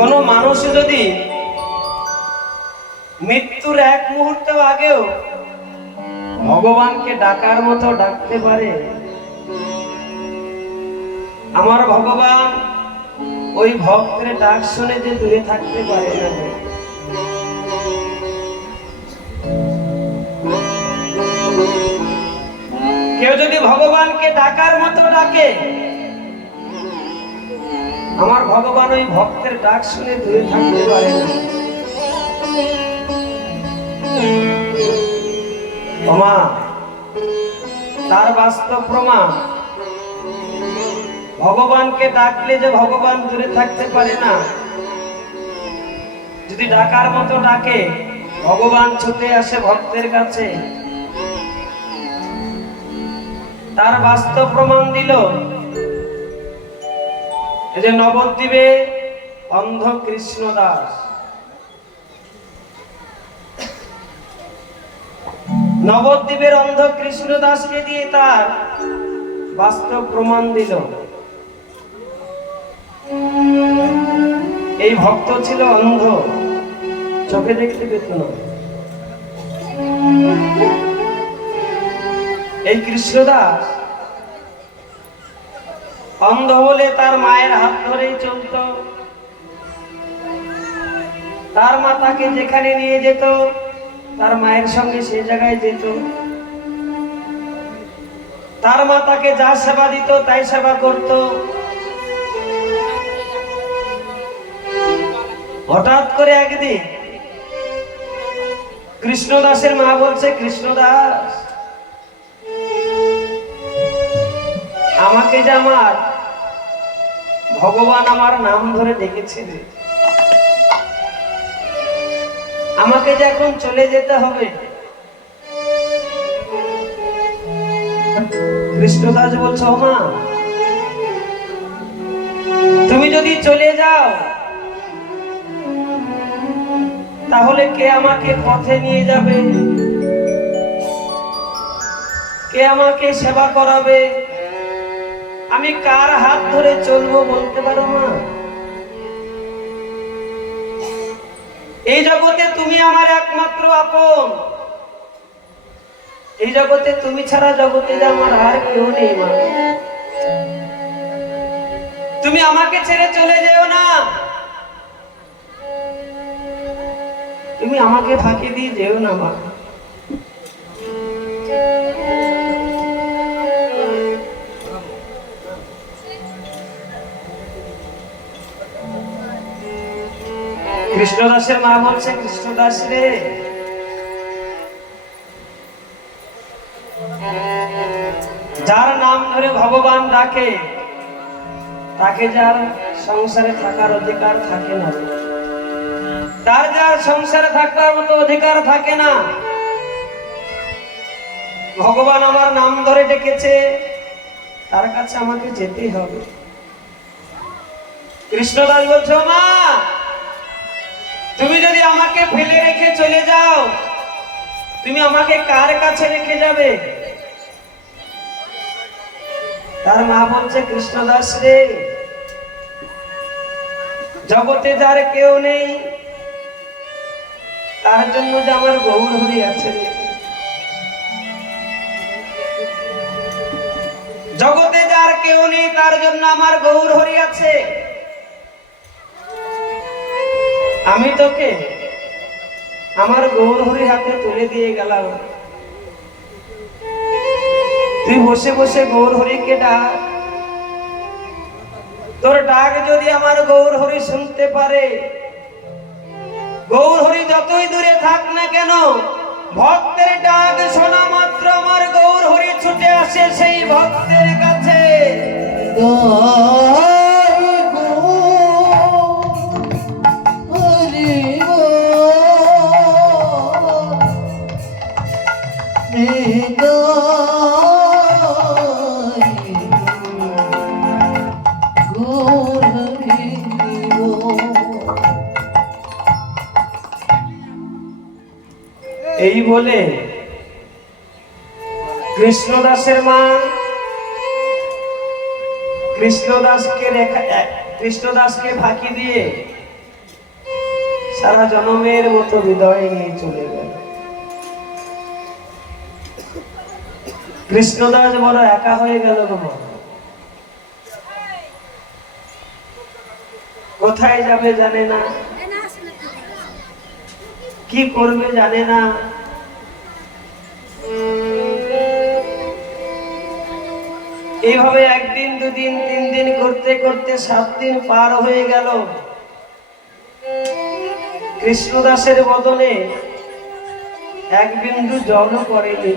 কোনো মানুষ যদি মৃত্যুর এক মুহূর্ত আগেও ভগবানকে ডাকার মতো ডাকতে পারে, আমার ভগবান ওই ভক্তের ডাক শুনে যে দূরে থাকতে পারে না। কেউ যদি ভগবানকে ডাকার মতো ডাকে, আমার ভগবান ওই ভক্তের ডাক শুনে দূরে থাকতে পারে না। তার বাস্তব প্রমাণ, ভগবানকে ডাকলে যে ভগবান দূরে থাকতে পারে না। যদি ডাকার মতো ডাকে, ভগবান ছুটে আসে ভক্তের কাছে। তার বাস্তব প্রমাণ দিল এই যে নবদ্বীপে অন্ধ কৃষ্ণ দাস। নবদ্বীপের অন্ধ কৃষ্ণ দাসকে দিয়ে তার বাস্তব প্রমাণ দিল। এই ভক্ত ছিল অন্ধ, চোখে দেখতে পেত না। এই কৃষ্ণদাস অন্ধ বলে তার মায়ের হাত ধরেই চলত। তার মা তাকে যেখানে নিয়ে যেত, তার মায়ের সঙ্গে সেই জায়গায় যেত। তার মা তাকে যা সেবা দিত তাই সেবা করত। হঠাৎ করে একদিন কৃষ্ণদাসের মা বলছে, কৃষ্ণদাস, আমাকে যে আমার ভগবান আমার নাম ধরে ডেকেছে, আমাকে যে এখন চলে যেতে হবে। কৃষ্ণদাস বলছে, ও মা, তুমি যদি চলে যাও তাহলে কে আমাকে পথে নিয়ে যাবে, কে আমাকে সেবা করাবে, আমি কার হাত ধরে চলবো বলতে পারো মা? এই জগতে তুমি আমার একমাত্র আপন। এই জগতে তুমি ছাড়া জগতে যে আমার আর কেউ নেই মা। তুমি আমাকে ছেড়ে চলে যেও না, তুমি আমাকে ফাঁকি দিয়ে যেও না মা। কৃষ্ণদাসের মা বলছে, কৃষ্ণদাস রে, যার নাম ধরে ভগবান ডাকে তাকে যার সংসারে থাকার অধিকার থাকে না, তার যার সংসারে থাকার মতো অধিকার থাকে না। ভগবান আমার নাম ধরে ডেকেছে, তার কাছে আমাকে যেতেই হবে। কৃষ্ণদাস বলছো, মা, তুমি যদি আমাকে ফেলে রেখে চলে যাও, তুমি আমাকে কার কাছে রেখে যাবে? তার মা বলছে, কৃষ্ণদাস রে, জগতে যার কেউ নেই তার জন্য যে আমার গৌর হরি আছে। জগতে যার কেউ নেই তার জন্য আমার গৌর হরি আছে। আমি তোকে আমার গৌর হরির হাতে তুলে দিয়ে গেলাম, তুই বসে বসে গৌর হরিকে ডাক। তোর ডাক যদি আমার গৌর হরি শুনতে পারে, গৌর হরি যতই দূরে থাক না কেন, ভক্তের ডাক শোনা মাত্র আমার গৌর হরি ছুটে আসে সেই ভক্তের কাছে। এই বলে কৃষ্ণদাসের মা কৃষ্ণদাসকে ফাঁকি দিয়ে সারা জনমের মতো হৃদয়ে নিয়ে চলে গেল। কৃষ্ণদাস বড় একা হয়ে গেল গো। কোথায় যাবে জানে না, কি করবে জানে না। এইভাবে একদিন দুদিন 3 দিন করতে করতে 7 দিন পার হয়ে গেল। কৃষ্ণদাসের বদনে এক বিন্দু জলও পড়েনি।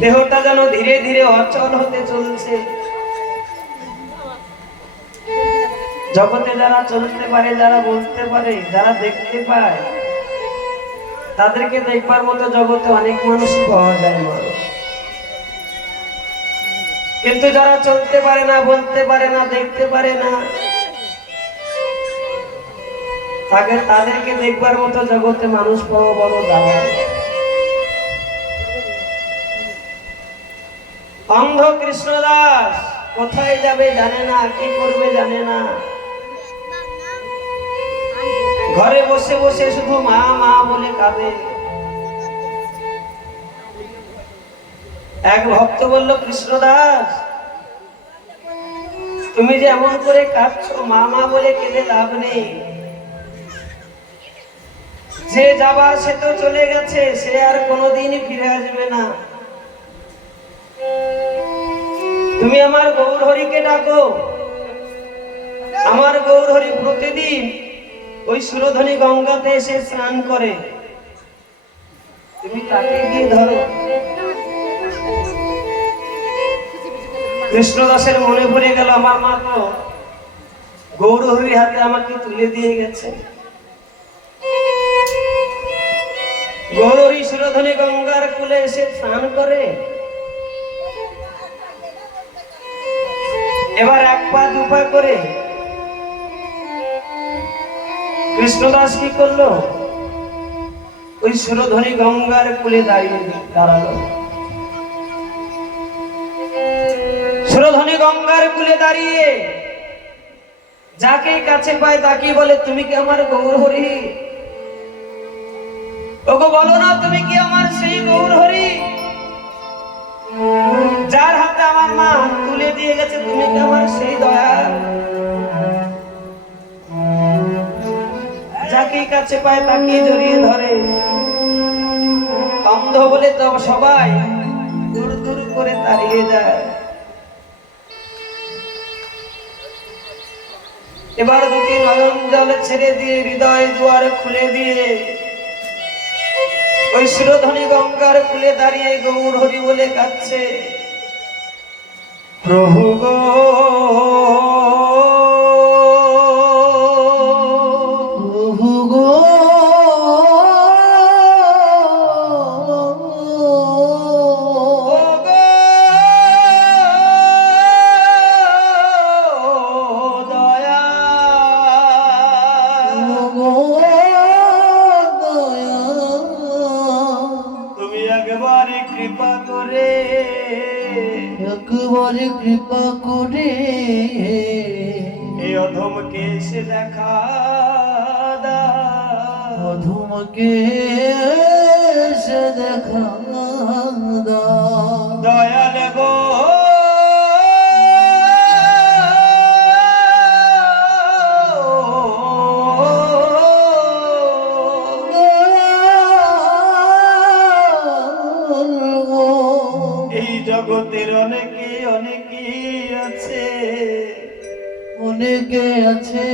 দেহটা যেন ধীরে ধীরে অচল হতে চলছে। জগতে যারা চলতে পারে, যারা বলতে পারে, যারা দেখতে পায়, তাদেরকে দেখবার মতো জগতে অনেক মানুষই পাওয়া যায়। কিন্তু যারা চলতে পারে না, বলতে পারে না, দেখতে পারে না, তাদেরকে দেখবার মতো জগতে মানুষ পাওয়া বড় দাওয়া। অন্ধ কৃষ্ণদাস কোথায় যাবে জানে না, কি করবে জানে না। ঘরে বসে বসে শুধু মা মা বলে কাঁদে। এক ভক্ত বলল, কৃষ্ণদাস তুমি যে এমন করে কাঁদছো, মা মা বলে কেঁদে লাভ নেই। যে যাবার সে তো চলে গেছে, সে আর কোনোদিনই ফিরে আসবে না। তুমি আমার গৌর হরিকে ডাকো। আমার গৌর হরি প্রতিদিন ওই সুরধনী গঙ্গাতে এসে স্নান করে, তুমি তাকে গিয়ে ধরো। কৃষ্ণদাসের মনে পড়ে গেল, আমার মা তো গৌর হরির হাতে আমাকে তুলে দিয়ে গেছে। গৌর হরি সুরধনী গঙ্গার কূলে এসে স্নান করে। এবার 1 পা 2 পা করে কৃষ্ণদাস কি করলো, ওই সুরধনী গঙ্গার কূলে দাঁড়ালো। সুরধনী গঙ্গার কূলে দাঁড়িয়ে যাকে কাছে পায় তাকে বলে, তুমি কি আমার গৌর হরি? ওগো বলো না, তুমি কি আমার সেই গৌর হরি যার হাতে আমার মা তুলে দিয়ে গেছে? তুমি কি আমার সেই দয়াল? যাকে কাছে পায় তাকে জড়িয়ে ধরে। অন্ধ বলে তো সবাই দূর দূর করে তাড়িয়ে যায়। এবার দুটি নয়ন জল ছেড়ে দিয়ে, হৃদয় দুয়ার খুলে দিয়ে, ওই সুরধনী গঙ্গার কূলে দাঁড়িয়ে গৌর হরি বলে কাঁদছে, প্রভু গো প্রভু গো, কৃপা করে এই অধমকে সে দেখা দাও, অধমকে সে দেখা দাও, দয়াল গো এই জগতের অনেকে আছে,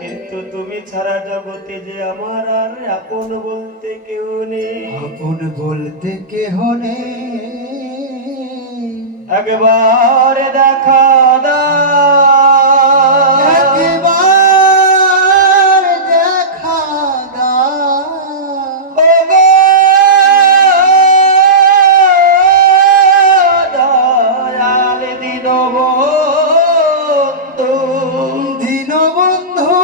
কিন্তু তুমি ছাড়া জগতে যে আমার আর আপন বলতে কেউ নেই, আপন বলতে কেহ নেই। একবার দেখা দাও, একবার দেখা দাও, দয়াল দীনবন্ধু,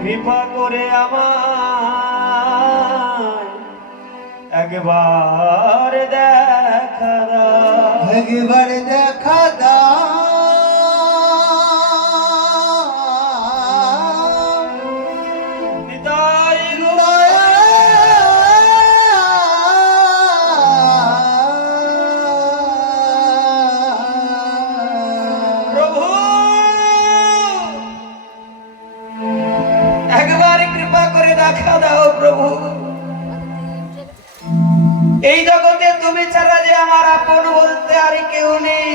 কৃপা করে আমায় একবার দেখা দাও, একবার দেখা দাও। তুমি ছাড়া যে আমার আপন বলতে আর কেউ নেই,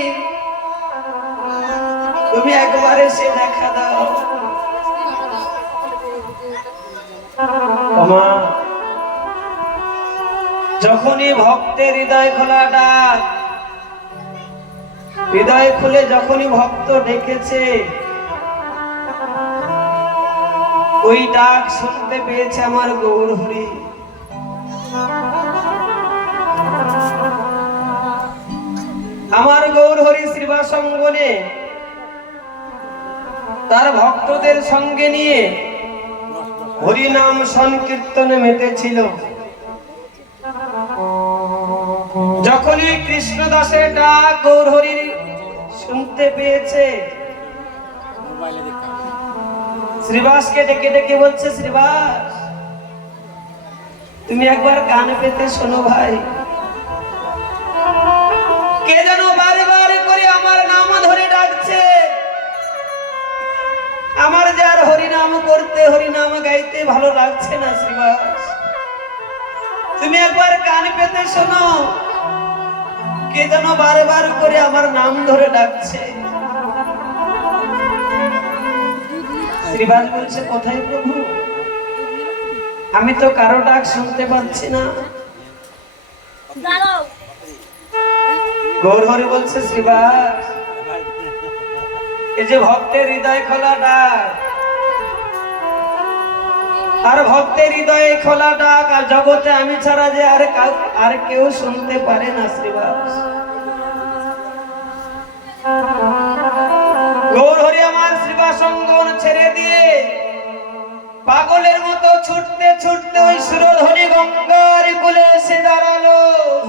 তুমি একবার এসে দেখা দাও। মা, যখনই ভক্তের হৃদয় খোলা ডাক, হৃদয় খুলে যখনই ভক্ত ডেকেছে, ওই ডাক শুনতে পেয়েছে আমার গৌর হরি। আমার গৌর হরি শ্রীবাসঙ্গনে তার ভক্তদের সঙ্গে নিয়ে হরিনাম সংকীর্তনে মেতেছিল। যখনই কৃষ্ণদাসের ডাক গৌর হরি শুনতে পেয়েছে, শ্রীবাসকে ডেকে ডেকে বলছে, শ্রীবাস তুমি একবার কান পেতে শোনো ভাই, কে যেন বারে বারে করে আমার নাম ধরে ডাকছে। আমার যার হরিনাম করতে হরিনাম গাইতে ভালো লাগছে না শ্রীবাস, তুমি একবার কান পেতে শোনো, কে যেন বারে বারে করে আমার নাম ধরে ডাকছে। শ্রীবাস বলছে, কোথায় প্রভু, আমি তো কারো ডাক শুনতে পাচ্ছি না। গৌর হরি বলছে, শ্রীবাস এই যে ভক্তের হৃদয় খোলা ডাক, আর ভক্তের হৃদয়ে খোলা ডাক আর জগতে আমি ছাড়া যে আর কেউ শুনতে পারে না শ্রীবাস। গৌর হরি আমার শ্রীবাসঙ্গন ছেড়ে দিয়ে পাগলের মতো ছুটতে ছুটতে ওই সুরধরি গঙ্গার কুলে এসে দাঁড়ালো।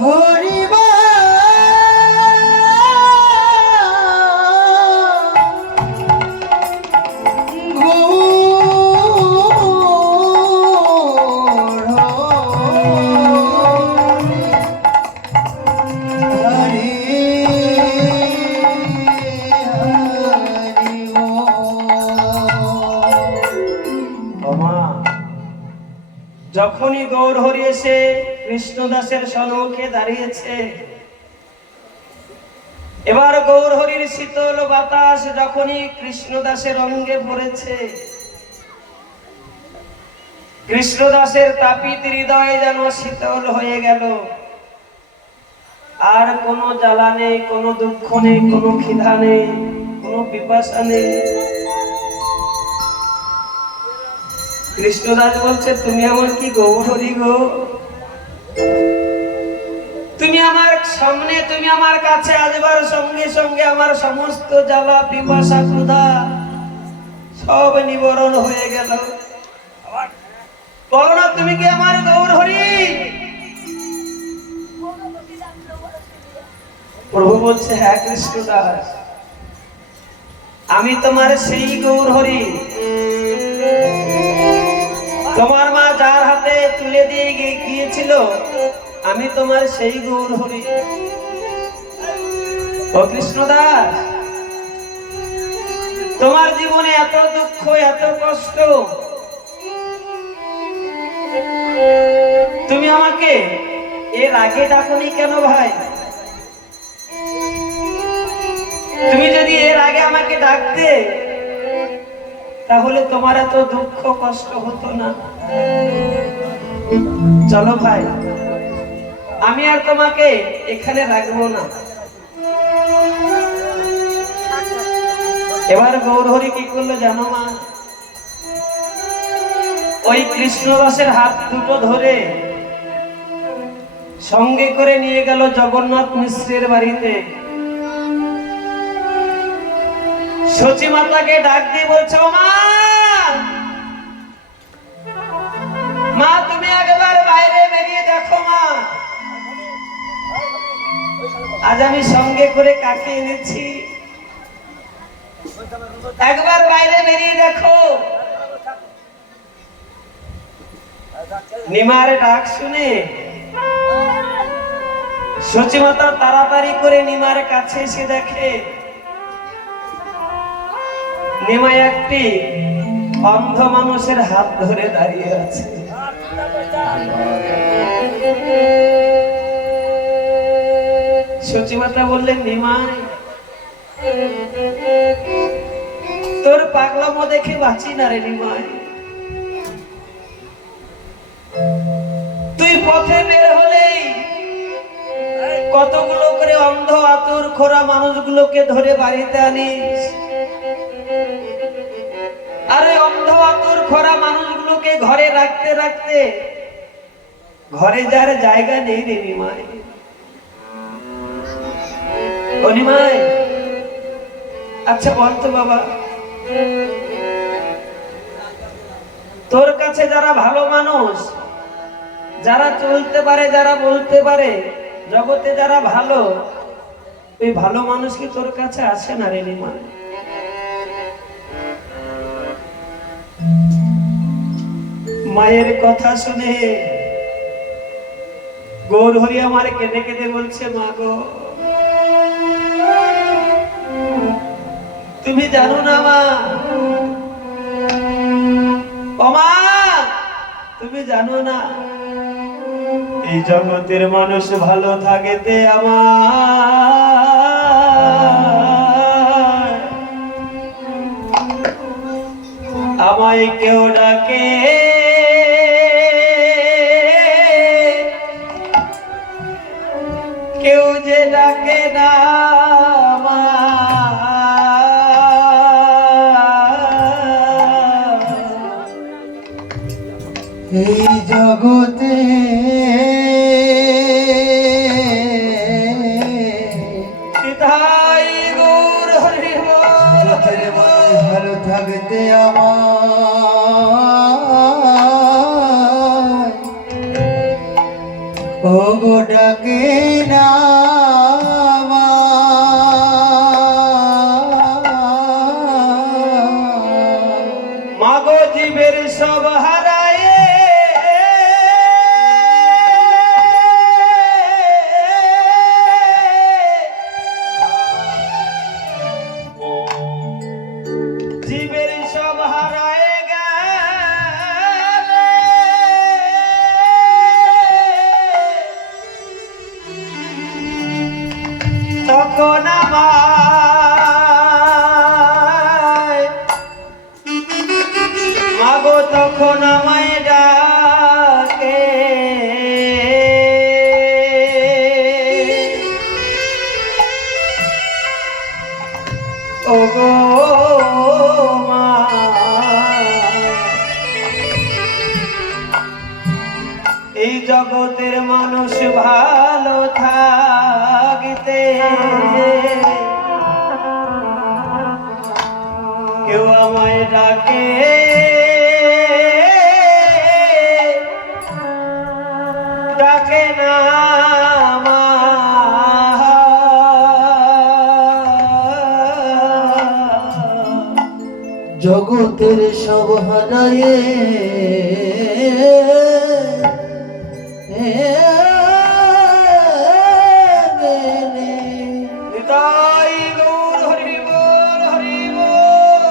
হরিবা যখনই গৌর হরি এসে কৃষ্ণদাসের সম্মুখে দাঁড়িয়েছে, এবার গৌর হরির শীতল বাতাস যখনই কৃষ্ণদাসের অঙ্গে পড়েছে, কৃষ্ণদাসের তাপিত হৃদয় যেন শীতল হয়ে গেল। আর কোনো জ্বালা নেই, কোনো দুঃখ নেই, কোনো ক্ষিধা নেই, কোনো পিপাসা নেই। কৃষ্ণদাস বলছে, তুমি আমার কি গৌর হরি গো, তুমি আমার সামনে, তুমি আমার কাছে আসবার সঙ্গে সঙ্গে আমার সমস্ত জ্বালা পিপাসা ক্ষুধা সব নিবারণ হয়ে গেল। বলো না তুমি কি আমার গৌর হরি? প্রভু বলছে, হ্যাঁ কৃষ্ণদাস, আমি তোমার সেই গৌর হরি, তোমার মা যার হাতে তুলে দিয়ে গিয়েছিল, আমি তোমার সেই গৌর হরি। ও কৃষ্ণদাস, তোমার জীবনে এত দুঃখ এত কষ্ট, তুমি আমাকে এর আগে ডাকনি কেন ভাই? তুমি যদি এর আগে আমাকে ডাকতে, তাহলে তোমার এত দুঃখ কষ্ট হতো না। চলো ভাই, আমি আর তোমাকে এখানে রাখবো না। এবার গৌর হরি কি করলো জানো মা? ওই কৃষ্ণদাসের হাত দুটো ধরে সঙ্গে করে নিয়ে গেল জগন্নাথ মিশ্রের বাড়িতে। সচী মাতাকে ডাক দিয়ে বলছে, ও মা, মা তুমি একবার বাইরে বেরিয়ে দেখো মা, আজ আমি সঙ্গে করে কাকে এনেছি, একবার বাইরে বেরিয়ে দেখো। নিমার ডাক শুনে সচী মাতা তাড়াতাড়ি করে নিমার কাছে এসে দেখে নিমাই একটি অন্ধ মানুষের হাত ধরে দাঁড়িয়ে আছে। সচিমাতা বললেন, নিমাই তোর পাগলামো দেখে বাঁচি না রে নিমাই। তুই পথে বের হলেই কতগুলো করে অন্ধ আতুর খোরা মানুষগুলোকে ধরে বাড়িতে আনিস, আরে অন্ধ আতুর খোরা মানুষগুলোকে ঘরে রাখতে রাখতে ঘরে যার জায়গা নেই রে নিমাই। ও নিমাই, আচ্ছা বলতো বাবা, তোর কাছে যারা ভালো মানুষ, যারা চলতে পারে, যারা বলতে পারে, জগতে যারা ভালো, ওই ভালো মানুষ কি তোর কাছে আসে না রে নিমাই? মায়ের কথা শুনে গৌর হরি আমার কেঁদে কেঁদে বলছে, মা গো তুমি জানো না মা, ও মা তুমি জানো না এই জগতের মানুষ ভালো থাকেতে আমায় কেউ ডাকে, কেউ যে ডাকে না এই জগতে সিধাই গৌর হরি বল, ভালো থাকতে ও গো ডাকে না মাগো জীবের সব হারায় জীবের সব হারায় গেলে তখন আমায় মাগো তখন আমায় ডাকে, ও গো মা এই জগতের মানুষ ভালো থাকতে কেউ আমায় ডাকে, ডাকে না মা। জগতের সব হারায়ে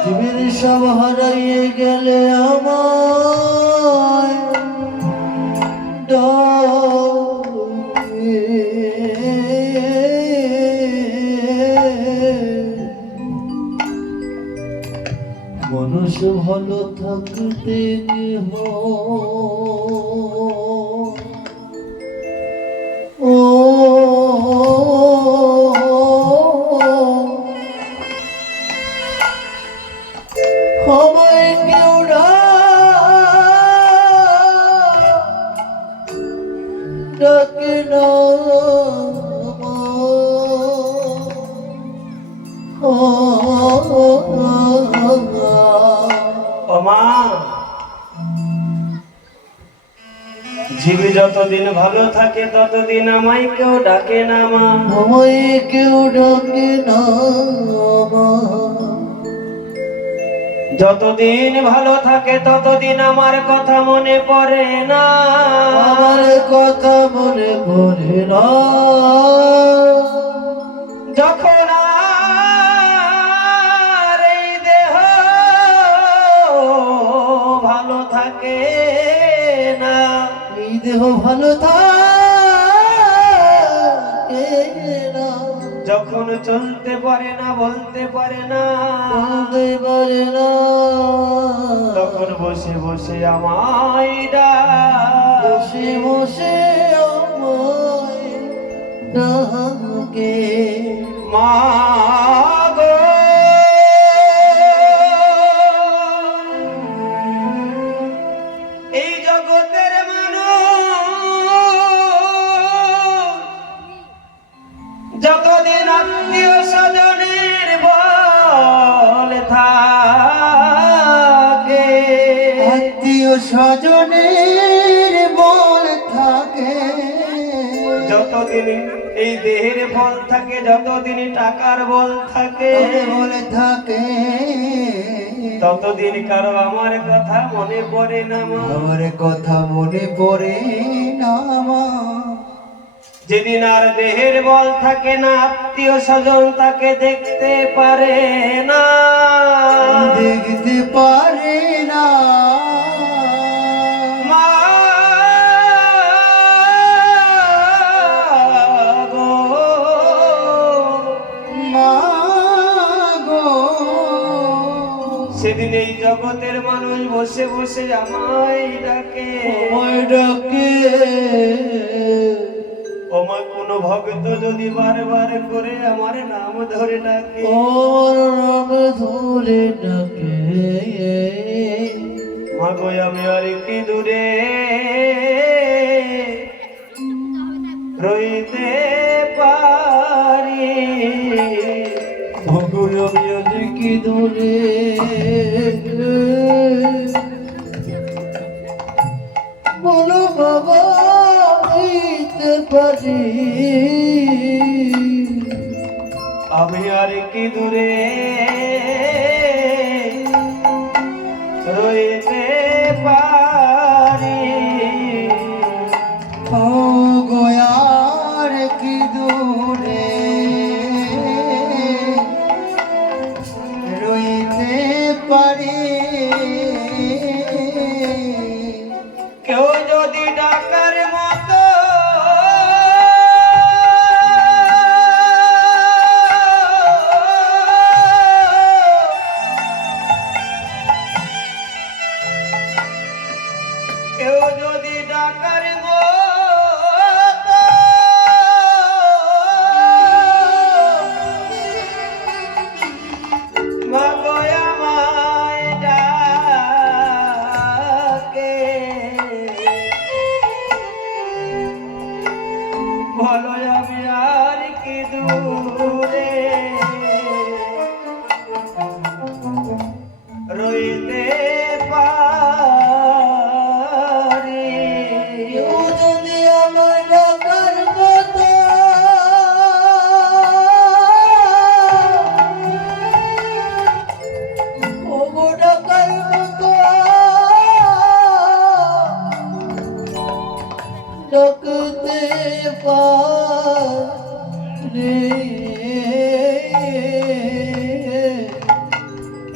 জীবের সব হারাইয়ে গেলে আমার মানুষ ভালো থাকতে ও আমায় কেউ ডাকে না ও মা, জীবী যতদিন ভালো থাকে ততদিন আমায় কেউ ডাকে না মা, আমায় কেউ ডাকে না যতদিন ভালো থাকে ততদিন আমার কথা মনে পড়ে না, আমার কথা মনে পড়ে না যখন আর এই দেহ ভালো থাকে না, এই দেহ ভালো থাকে না যখন চলতে পারে না বলতে পারে না বলতে পারে না, তখন বসে বসে আমায় ডাকে। বসে বসে আমায় ডাকে। মা গো, এই জগতের মানুষ যতদিন আত্মীয় স্বজনের বল থাকে, আত্মীয় স্বজনের বল থাকে, যতদিন এই দেহের বল থাকে, যতদিন টাকার বল থাকে, বল থাকে, ততদিন কারো আমার কথা মনে পড়ে না মা। আমার কথা মনে পড়ে না মা। যেদিন আর দেহের বল থাকে না, আত্মীয় স্বজন তাকে দেখতে পারে না, দেখতে পারে না। মা গো, মা গো, সেদিন এই জগতের মানুষ বসে বসে আমায় ডাকে। আমায় ডাকে। আমার কোন ভক্ত যদি বারবার করে আমার নাম ধরে ডাকে, ওর নাম ধরে ডাকে, মাগো আমি আর কি দূরে রইতে পারি। ভগর আমি কি দূরে বলো বাবা হইতে পারি। আমি আর কি দূরে রইতে পারি। ও গোয়ার কি দূরে রইতে পারি। কেউ যদি ডাকার মতো কেউ যদি ডাকার মতো মাগো আমায় ডাকে, বলো আমি আর কি দূরে রইতে পারি। কেউ যদি আমার ডাকার মতো ওগো ডাকার মতো ডাকতে পারে,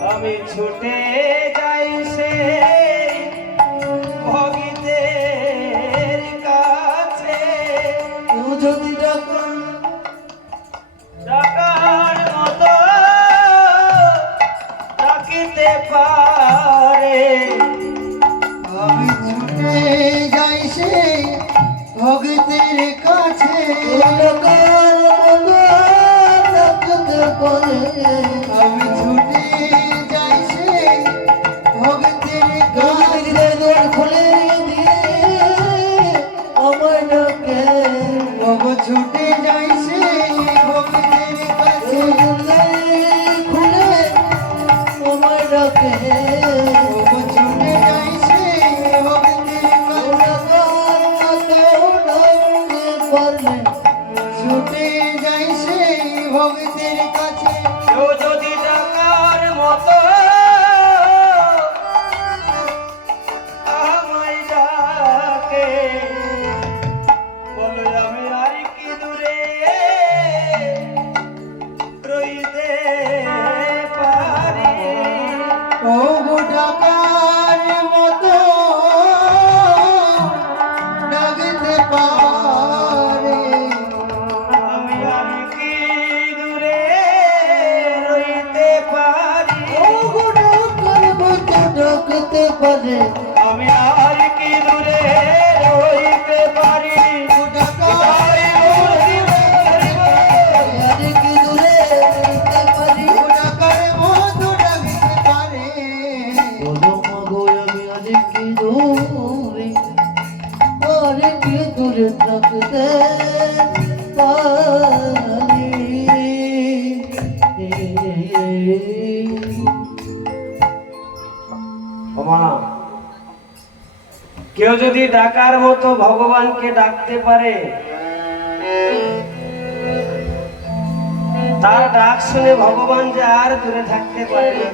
আমি ছুটে যাই সে ভগিতের কাছে, কেউ যদি ডাকার ডাকার মতো ডাকিতে পারে। আমি ছুটে যাই সে ভগতের কাছে, ডাকার মতো ডাকতে পারে। আমি ছুটে যাই সে ভগতের কাছে, দোর খুলে দিয়ে আমার ডাকে। ওগো ছুটে যাই সে ভগতের কাছে, খুলে আমার ডাকে। ওগো ছুটে যাই সে ভগতের কাছে, পারলে ছুটে যাই সে ভগতের কাছে। কেউ যদি ডাকার মতো আমায় ডাকে, বলো আমি আর কি দূরে রইতে পারি। ওগো ডাকার মতো ডাকতে পারে। আমি আর কি পারে আমি আর কি দূরে রইতে পারি তাই আর কি দূরে রইতে পারি ডাকার মধু ডাকিতে পারে বলো মাগো আমি আর কি দূরে থাকতে পারি ওমা, কেউ যদি ডাকার মতো ভগবানকে ডাকতে পারে, তার ডাক শুনে ভগবান যে আর দূরে থাকতে পারে না।